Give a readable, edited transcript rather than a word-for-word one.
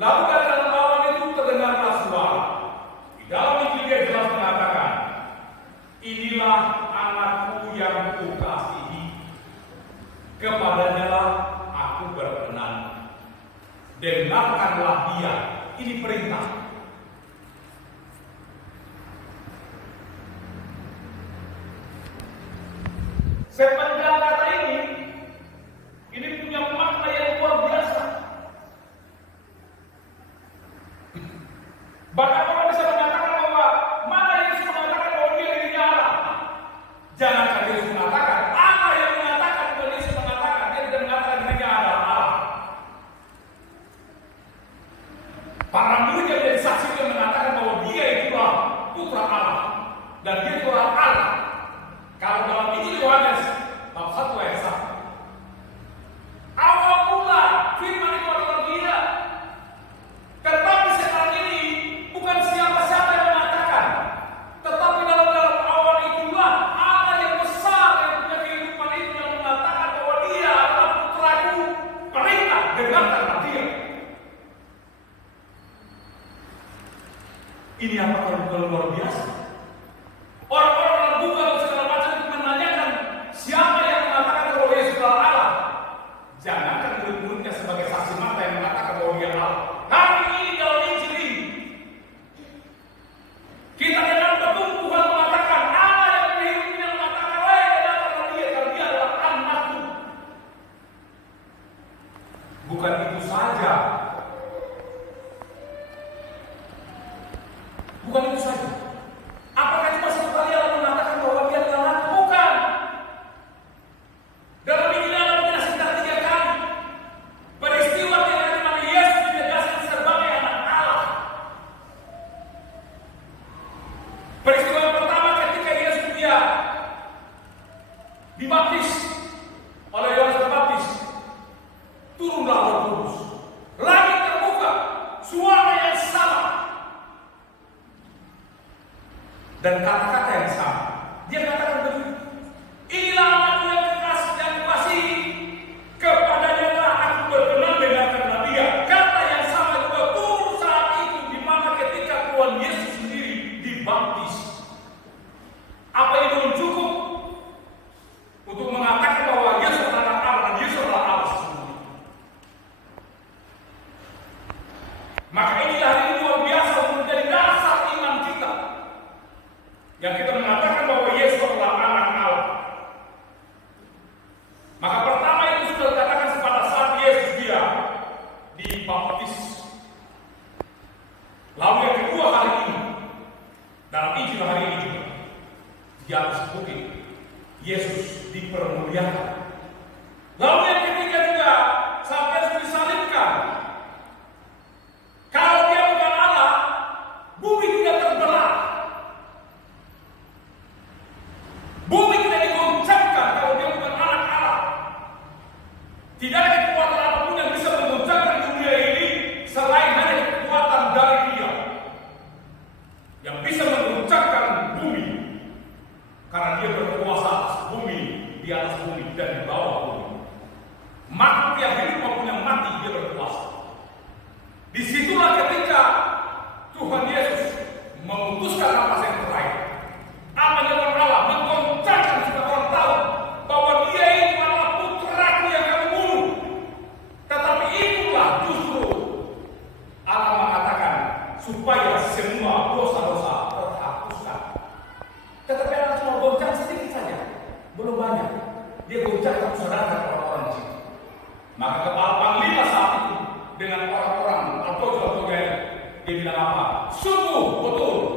Lalu dari dalam awan itu terdengarlah suara. Di dalam Injil dia jelas mengatakan, inilah anakku yang kukasihi, kepadanya lah aku berkenan. Dengarkanlah dia. Ini perintah. Sepanjang kata ini punya makna yang luar biasa. Bahkan orang bisa mengatakan bahwa mana Yesus mengatakan bahwa dia dirinya Allah. Jangankan Yesus mengatakan, Allah yang mengatakan, bukan Yesus mengatakan. Dia tidak mengatakan dirinya adalah Allah. Para murid yang menjadi saksi yang mengatakan bahwa dia itulah putra Allah dan dia itulah Allah. Kalau dalam Injil Yohanes bab 1 ayat 1, awal mula firman itu adalah dia. Tetapi sekarang ini bukan siapa-siapa yang mengatakan, tetapi dalam awal itulah Allah yang besar yang punya kehidupan itu yang mengatakan bahwa dia adalah putraku. Perintah, dengarkanlah dia. Ini apakah bukan luar biasa? Orang-orang dalam Google segala macam itu menanyakan siapa yang mengatakan bahwa Yesus adalah Allah. Jangankan murid-muridnya sebagai saksi mata yang mengatakan bahwa dia Allah. Hari ini dalam Injil ini kita dengar betul Tuhan mengatakan Allah yang berhidupnya mengatakan dengarkanlah dia karena dia adalah anakku. Bukan itu saja. Bukan itu saja. Apakah cuma satu kali Allah mengatakan bahwa dia adalah anak? Bukan. Dalam Injil Allah menjelaskan 3 kali. Peristiwa di mana Yesus ditegaskan sebagai anak Allah. Peristiwa yang pertama ketika Yesus dia dibaptis oleh Yohanes Pembaptis. Turunlah Roh Kudus. Langit terbuka. Suara yang sama. Dan kata-kata yang sama. Dia katakan begitu. Inilah anakku yang kukasihi, kepadanya lah aku berkenan, dengarkanlah dia. Kata yang sama betul saat itu di mana ketika Tuhan Yesus sendiri dibaptis. Apa yang belum cukup untuk mengatakan bahwa Yesus adalah anak Allah dan Yesus adalah Allah sesungguhnya. Maka inilah ini luar biasa untuk menjadi dasar iman kita. Yang kita mengatakan bahwa Yesus adalah anak Allah. Maka pertama itu sudah dikatakan pada saat Yesus dia dibaptis. Lalu yang kedua hari ini dalam Injil hari ini juga di atas bukit Yesus dipermuliakan. Lalu yang ketiga juga saat Yesus disalibkan. Kalau dia bukan Allah, bumi tidak terbelah. Bumi tidak digoncangkan kalau dia bukan anak Allah. Tidak ada kekuatan apapun yang bisa menggoncangkan dunia ini selain hanya kekuatan dari dia yang bisa menggoncangkan bumi, karena dia berkuasa atas bumi, di atas bumi dan di bawah bumi. Makhluk yang hidup maupun yang mati dia berkuasa. Disitulah ketika Tuhan Yesus memutuskan nafas yang terakhir. Apa yang Allah menggoncangkan supaya orang tahu bahwa dia itu adalah putraku yang kamu bunuh. Tetapi itulah justru Allah mengatakan supaya semua dosa-dosa terhapuskan. Tetapi Allah cuma goncang sedikit saja, belum banyak. Dia goncang tak sadarkan orang-orang di situ. Maka kepala panglima saat itu dengan orang-orang atau dia bilang apa? Sungguh betul